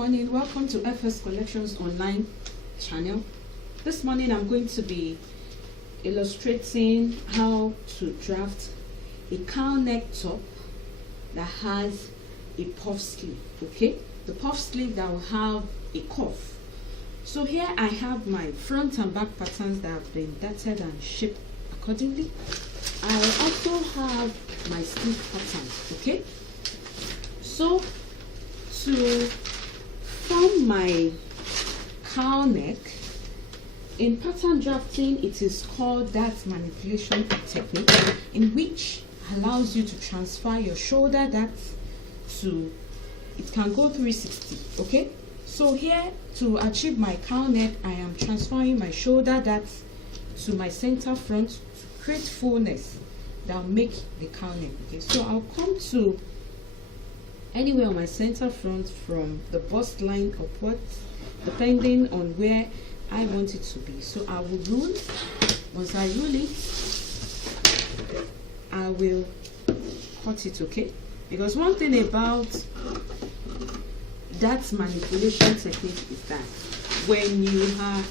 morning, welcome to FS Collections online channel. This morning I'm going to be illustrating how to draft a cowl neck top that has a puff sleeve. Okay, the puff sleeve that will have a cuff. So here I have my front and back patterns that have been dated and shaped accordingly. I also have my sleeve patterns. Okay, so to form my cowl neck, in pattern drafting it is called dart manipulation technique, in which allows you to transfer your shoulder dart to, it can go 360. Okay, so here to achieve my cowl neck, I am transferring my shoulder dart to my center front to create fullness that will make the cowl neck. Okay, so I'll come to anywhere on my center front from the bust line upwards, depending on where I want it to be. So I will rule. Once I rule it, I will cut it. Okay, because one thing about that manipulation technique is that when you are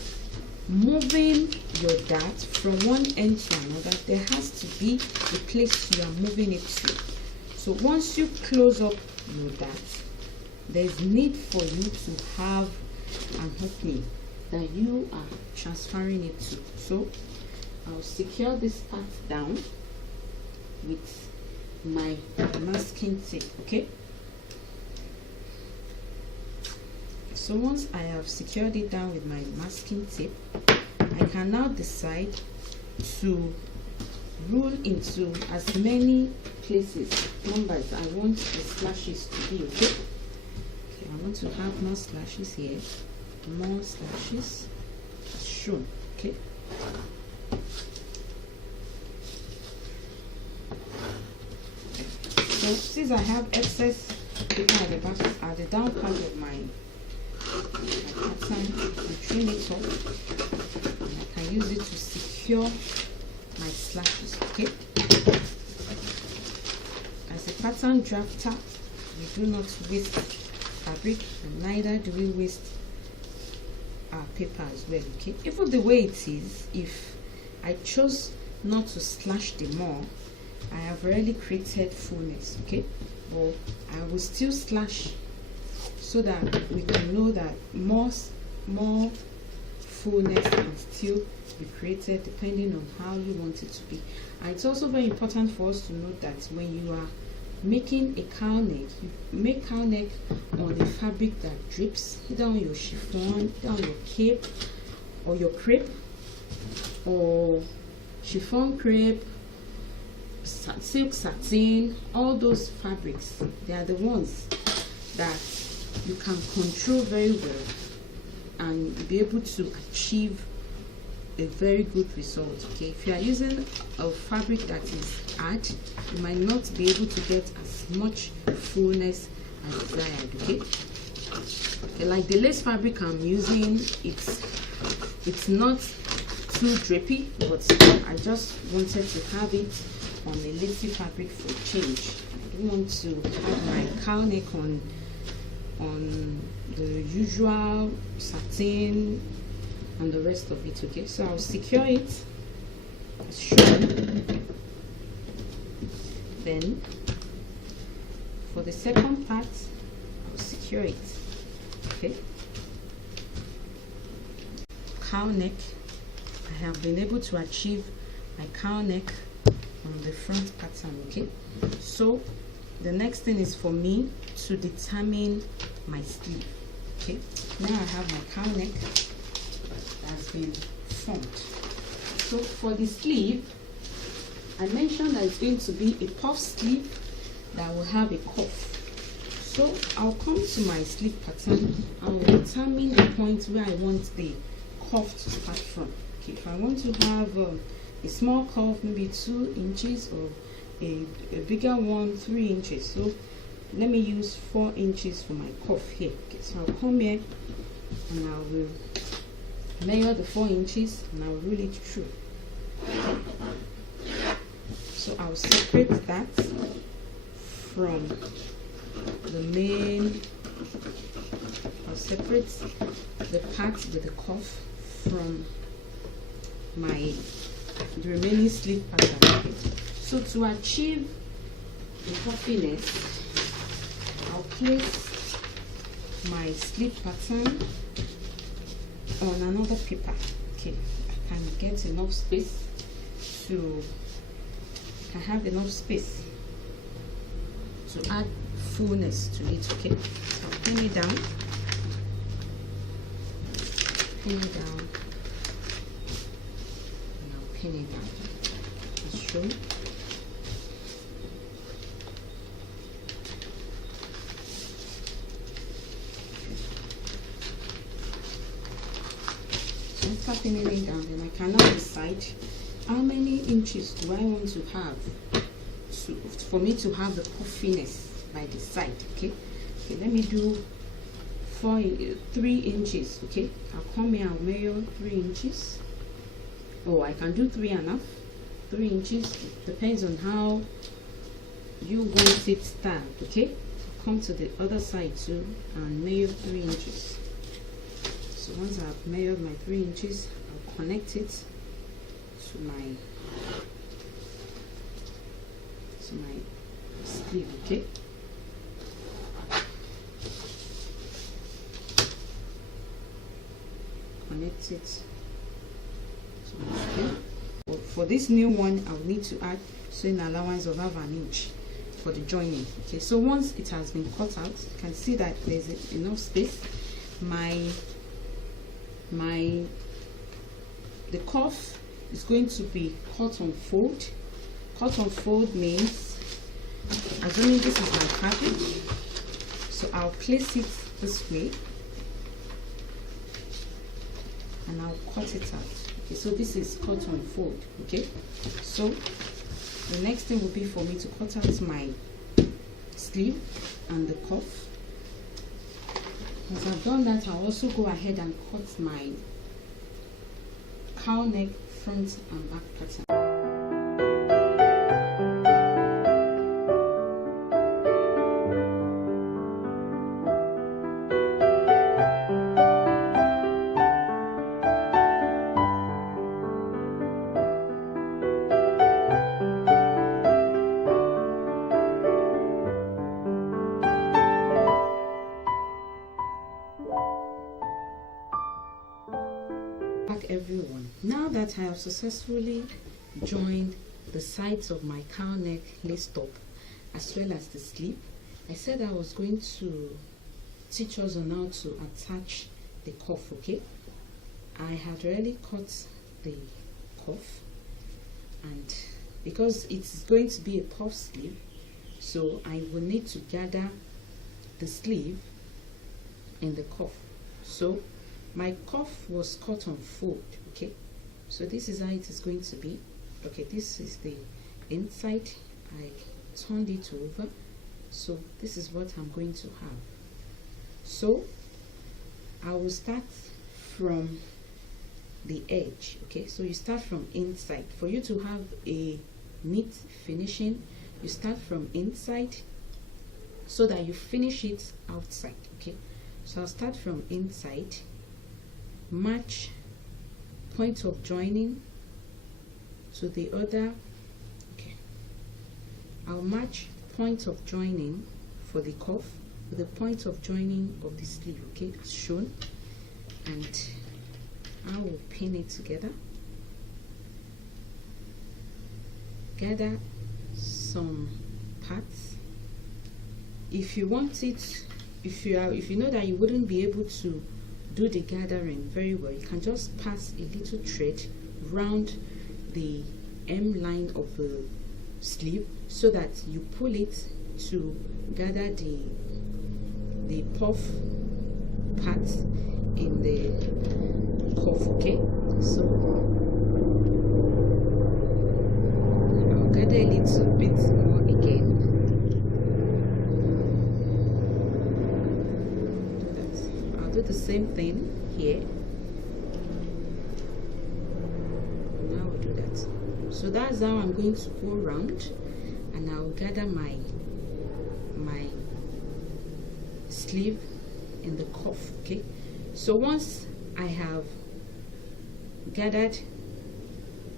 moving your dart from one end to another, there has to be a place you are moving it to. So once you close up your dart, there's need for you to have an opening that you are transferring it to. So I'll secure this part down with my masking tape. Okay, so once I have secured it down with my masking tape, I can now decide to rule into as many places, numbers I want the slashes to be. Okay, I want to have more slashes here, more slashes as shown. Okay, so since I have excess paper at the back, at the down part of my pattern, I can trim it up and I can use it to secure my slashes. Okay, as a pattern drafter, we do not waste fabric, and neither do we waste our paper as well. Okay, even the way it is, if I chose not to slash the more, I have already created fullness. Okay, but I will still slash so that we can know that more fullness can still be created depending on how you want it to be. And it's also very important for us to note that when you are making a cowl neck, you make cowl neck on a fabric that drips, either on your chiffon, either on your cape or your crepe, or chiffon crepe, silk satin. All those fabrics, they are the ones that you can control very well and be able to achieve a very good result. Okay, if you are using a fabric that is hard, you might not be able to get as much fullness as desired. Okay, like the lace fabric I'm using, it's not too drapey, but I just wanted to have it on a lacy fabric for change. I don't want to have my cowl neck on the usual satin and the rest of it. Okay, so I'll secure it as shown. Then for the second part, I'll secure it. Okay, cowl neck, I have been able to achieve my cowl neck on the front pattern. Okay, so the next thing is for me to determine my sleeve. Okay, now I have my cowl neck that has been formed. So for the sleeve, I mentioned that it's going to be a puff sleeve that will have a cuff. So I'll come to my sleeve pattern. I will determine the point where I want the cuff to start from. Okay, if I want to have a small cuff, maybe 2 inches, or a bigger one, 3 inches. So let me use 4 inches for my cuff here. Okay, so I'll come here and I will measure the 4 inches and I'll rule it through. So I'll separate that from the main I'll separate the part with the cuff from the remaining sleeve pattern. So to achieve the puffiness, I'll place my sleeve pattern on another paper. Okay, I can get enough space I have enough space to add fullness to it. Okay, so I'll pin it down, and I'll pin it down as shown. So after pinning it down, then I can now decide how many inches do I want to have for me to have the puffiness by the side. Okay, let me do 3 inches. Okay, I'll come here, I'll measure 3 inches. Oh, I can do 3.5. 3 inches, depends on how you want it styled. Okay, come to the other side too and measure 3 inches. So once I've measured my 3 inches, I'll connect it to my sleeve. Okay, connect it to my sleeve. For this new one, I'll need to add sewing allowance of 1/2 inch for the joining. Okay, so once it has been cut out, you can see that there's enough space. The cuff is going to be cut on fold. Cut on fold means, assuming this is my fabric, so I'll place it this way and I'll cut it out. Okay, so this is cut on fold. Okay, so the next thing will be for me to cut out my sleeve and the cuff. Once I've done that, I'll also go ahead and cut my cowl neck front and back pattern. Everyone, now that I have successfully joined the sides of my cowl neck lace top as well as the sleeve, I said I was going to teach us on how to attach the cuff. Okay, I had already cut the cuff, and because it's going to be a puff sleeve, so I will need to gather the sleeve and the cuff. So my cuff was cut on fold. Okay, so this is how it is going to be. Okay, this is the inside. I turned it over, so this is what I'm going to have. So I will start from the edge. Okay, so you start from inside. For you to have a neat finishing, you start from inside so that you finish it outside. Okay, so I'll start from inside, match point of joining to the other. Okay, I'll match point of joining for the cuff with the point of joining of the sleeve. Okay, as shown, and I will pin it together, gather some parts. If you want it, if you know that you wouldn't be able to do the gathering very well, you can just pass a little thread round the hem line of the sleeve so that you pull it to gather the puff parts in the cuff. Okay, so I'll gather a little bit more again. Do the same thing here. Now we'll do that. So that's how I'm going to go around, and I'll gather my sleeve and the cuff. Okay, so once I have gathered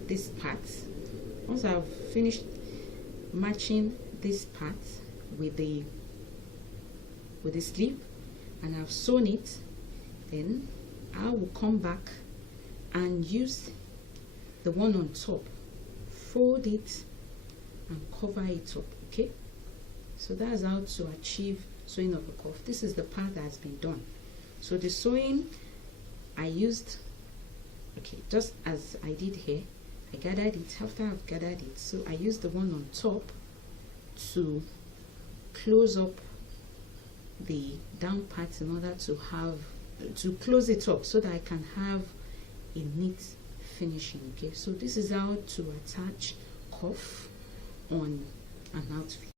this part, once I've finished matching this part with the sleeve and I've sewn it, then I will come back and use the one on top, fold it and cover it up. Okay, so that's how to achieve sewing of the cuff. This is the part that has been done. So the sewing I used, okay, just as I did here, I gathered it. After I've gathered it, so I used the one on top to close up the down part in order to close it up so that I can have a neat finishing. Okay, so this is how to attach cuff on an outfit.